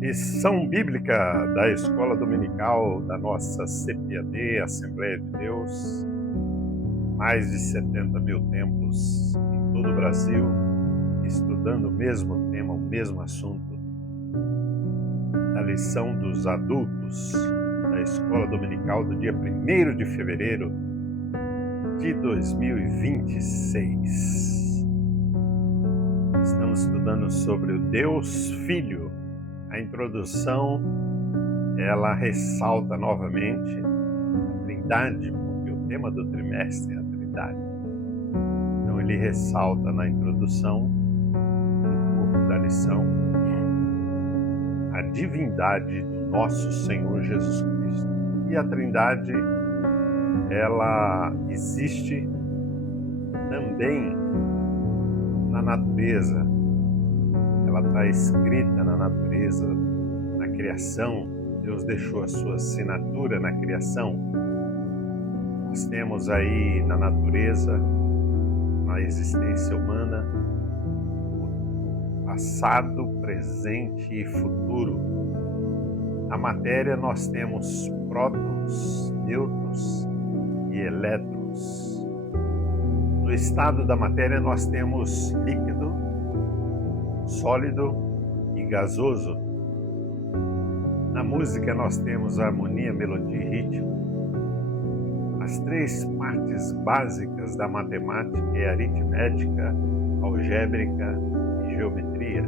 Lição Bíblica da Escola Dominical da nossa CPAD, Assembleia de Deus, mais de 70 mil templos em todo o Brasil, estudando o mesmo tema, o mesmo assunto, a lição dos adultos da Escola Dominical do dia 1º de fevereiro de 2026. Estamos estudando sobre o Deus Filho. A introdução, ela ressalta novamente a Trindade, porque o tema do trimestre é a Trindade. Então ele ressalta na introdução, no corpo da lição, a divindade do nosso Senhor Jesus Cristo. E a Trindade, ela existe também na natureza. Ela está escrita na natureza, na criação. Deus deixou a sua assinatura na criação. Nós temos aí na natureza, na existência humana, passado, presente e futuro. Na matéria nós temos prótons, nêutrons e elétrons. No estado da matéria nós temos líquido, sólido e gasoso. Na música nós temos harmonia, melodia e ritmo. As três partes básicas da matemática é aritmética, algébrica e geometria.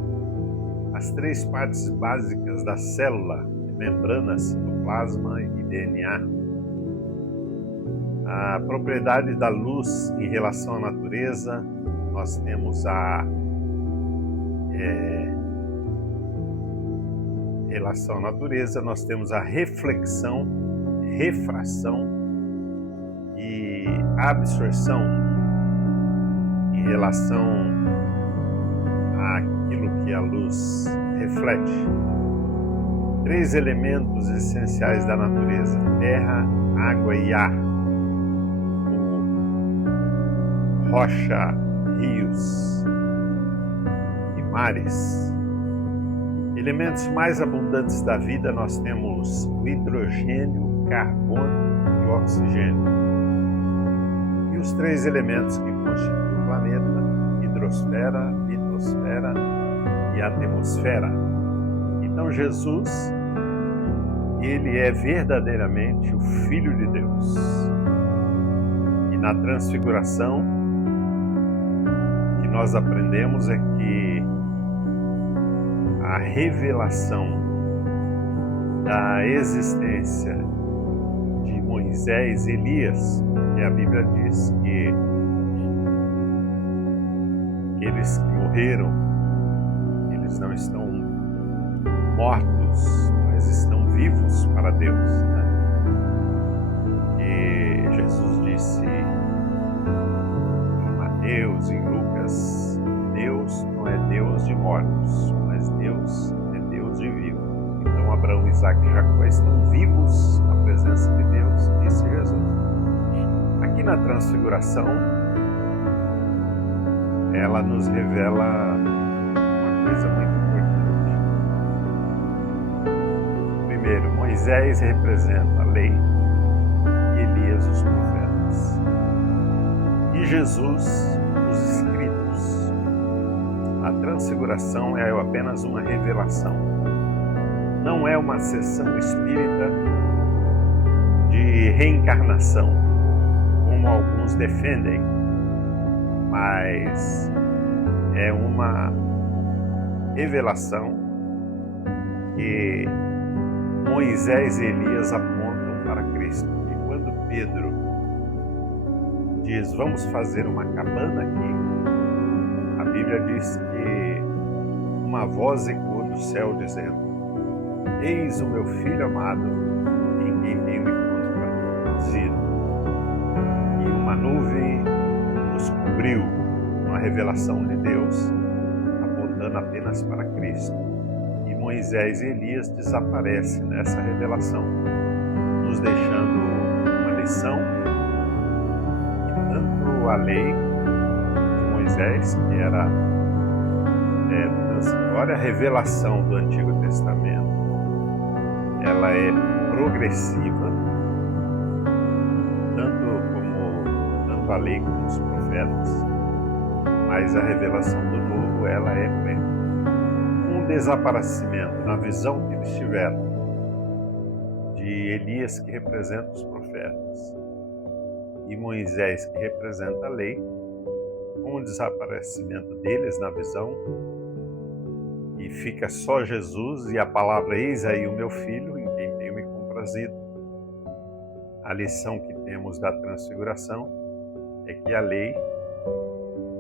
As três partes básicas da célula, membrana, citoplasma e DNA. A propriedade da luz em relação à natureza, nós temos em relação à natureza, nós temos a reflexão, refração e absorção em relação àquilo que a luz reflete. Três elementos essenciais da natureza: terra, água e ar. Rocha, rios e mares. Elementos mais abundantes da vida, nós temos o hidrogênio, o carbono e o oxigênio. E os três elementos que constituem o planeta: hidrosfera, litosfera e atmosfera. Então Jesus, ele é verdadeiramente o Filho de Deus. E na transfiguração, o que nós aprendemos é que a revelação da existência de Moisés e Elias, que a Bíblia diz que aqueles que morreram, eles não estão mortos, mas estão vivos para Deus, né? E Jesus disse em Mateus, em Lucas, Deus não é Deus de mortos, mas Deus é Deus de vivos. Então Abraão, Isaac e Jacó estão vivos na presença de Deus, disse Jesus. Aqui na transfiguração, ela nos revela uma coisa muito importante. Primeiro, Moisés representa a lei e Elias os profetas. E Jesus, os escritos. A transfiguração é apenas uma revelação. Não é uma sessão espírita de reencarnação, como alguns defendem, mas é uma revelação que Moisés e Elias apontam para Cristo. E quando Pedro diz: vamos fazer uma cabana aqui, a Bíblia diz que uma voz ecoou do céu dizendo: eis o meu filho amado, em quem tenho me comprazido. E uma nuvem nos cobriu, uma revelação de Deus, apontando apenas para Cristo. E Moisés e Elias desaparecem nessa revelação, nos deixando uma lição que tanto a lei de Moisés, que era transitória. A revelação do Antigo Testamento, ela é progressiva, tanto a lei como os profetas, mas a revelação do Novo, ela é plena. Um desaparecimento na visão que eles tiveram de Elias, que representa os profetas, e Moisés, que representa a lei, com o desaparecimento deles na visão, e fica só Jesus e a palavra eis aí o meu filho, em quem tenho me comprazido. A lição que temos da transfiguração é que a lei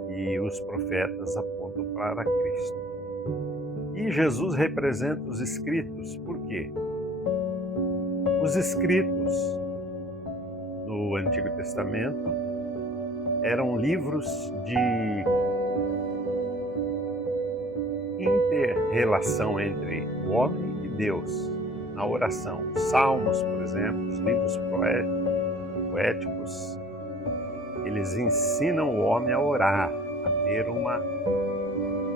e os profetas apontam para Cristo. E Jesus representa os escritos. Por quê? Os escritos no Antigo Testamento eram livros de inter-relação entre o homem e Deus na oração. Salmos, por exemplo, os livros poéticos, eles ensinam o homem a orar, a ter uma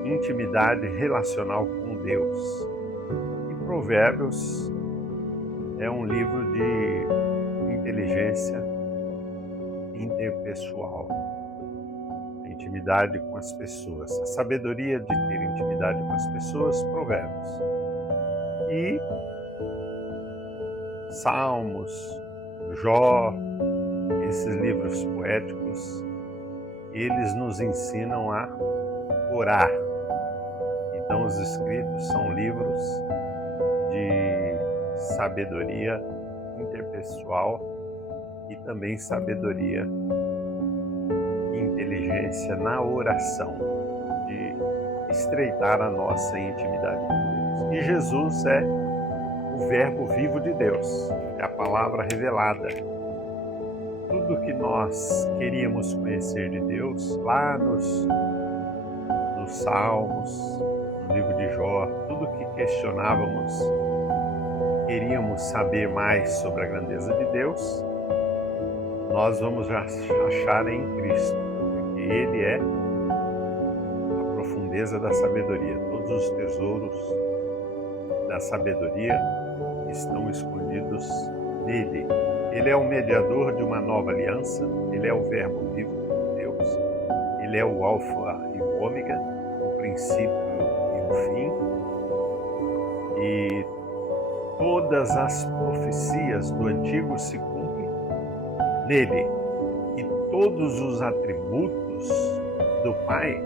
intimidade relacional com Deus. E Provérbios é um livro de inteligência interpessoal, a intimidade com as pessoas, a sabedoria de ter intimidade com as pessoas, Provérbios. E Salmos, Jó, esses livros poéticos, eles nos ensinam a orar. Então, os escritos são livros de sabedoria interpessoal e também sabedoria e inteligência na oração, de estreitar a nossa intimidade com Deus. E Jesus é o Verbo vivo de Deus, é a palavra revelada. Tudo que nós queríamos conhecer de Deus, lá nos Salmos, no livro de Jó, tudo que questionávamos, queríamos saber mais sobre a grandeza de Deus, nós vamos achar em Cristo, porque Ele é a profundeza da sabedoria. Todos os tesouros da sabedoria estão escondidos nele. Ele é o mediador de uma nova aliança, Ele é o Verbo vivo de Deus, Ele é o Alfa e o Ômega, o princípio e o fim. E todas as profecias do Antigo se cumprem nele. E todos os atributos do Pai,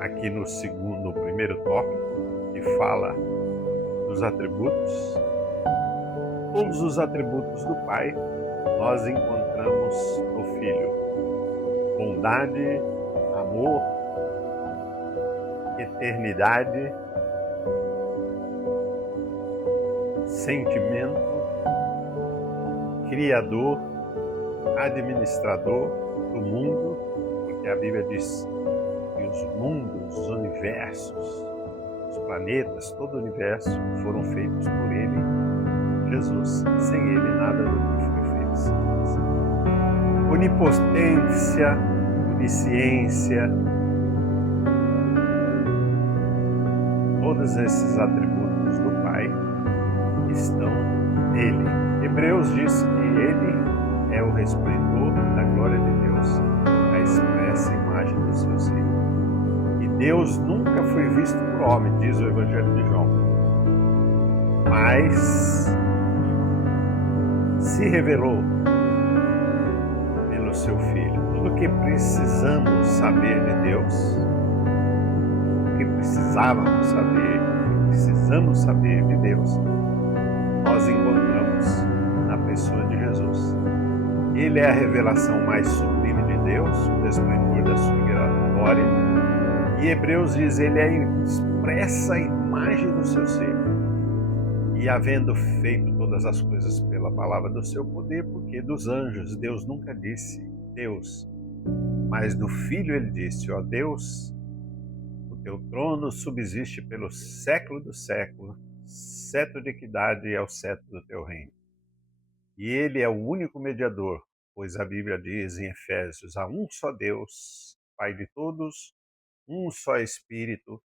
aqui no primeiro tópico, que fala dos atributos, todos os atributos do Pai nós encontramos no Filho. Bondade, amor, eternidade, sentimento, criador, administrador do mundo, porque a Bíblia diz que os mundos, os universos, os planetas, todo o universo foram feitos por Ele, Jesus. Sem Ele nada do que foi feito. Onipotência, onisciência, todos esses atributos do Pai estão nele. Hebreus diz que Ele é o resplendor da glória de Deus, a expressa imagem do seu ser. E Deus nunca foi visto por homem, diz o Evangelho de João, mas se revelou pelo seu Filho. Tudo o que precisamos saber de Deus, o que precisávamos saber, o que precisamos saber de Deus, nós encontramos na pessoa de Jesus. Ele é a revelação mais sublime de Deus, o esplendor da sua glória. E Hebreus diz, ele é a expressa imagem do seu ser. E havendo feito todas as coisas pela palavra do seu poder, porque dos anjos Deus nunca disse Deus, mas do Filho ele disse, ó Deus, o teu trono subsiste pelo século do século, cetro de equidade é o cetro do teu reino. E ele é o único mediador, pois a Bíblia diz em Efésios, há um só Deus, Pai de todos, um só Espírito,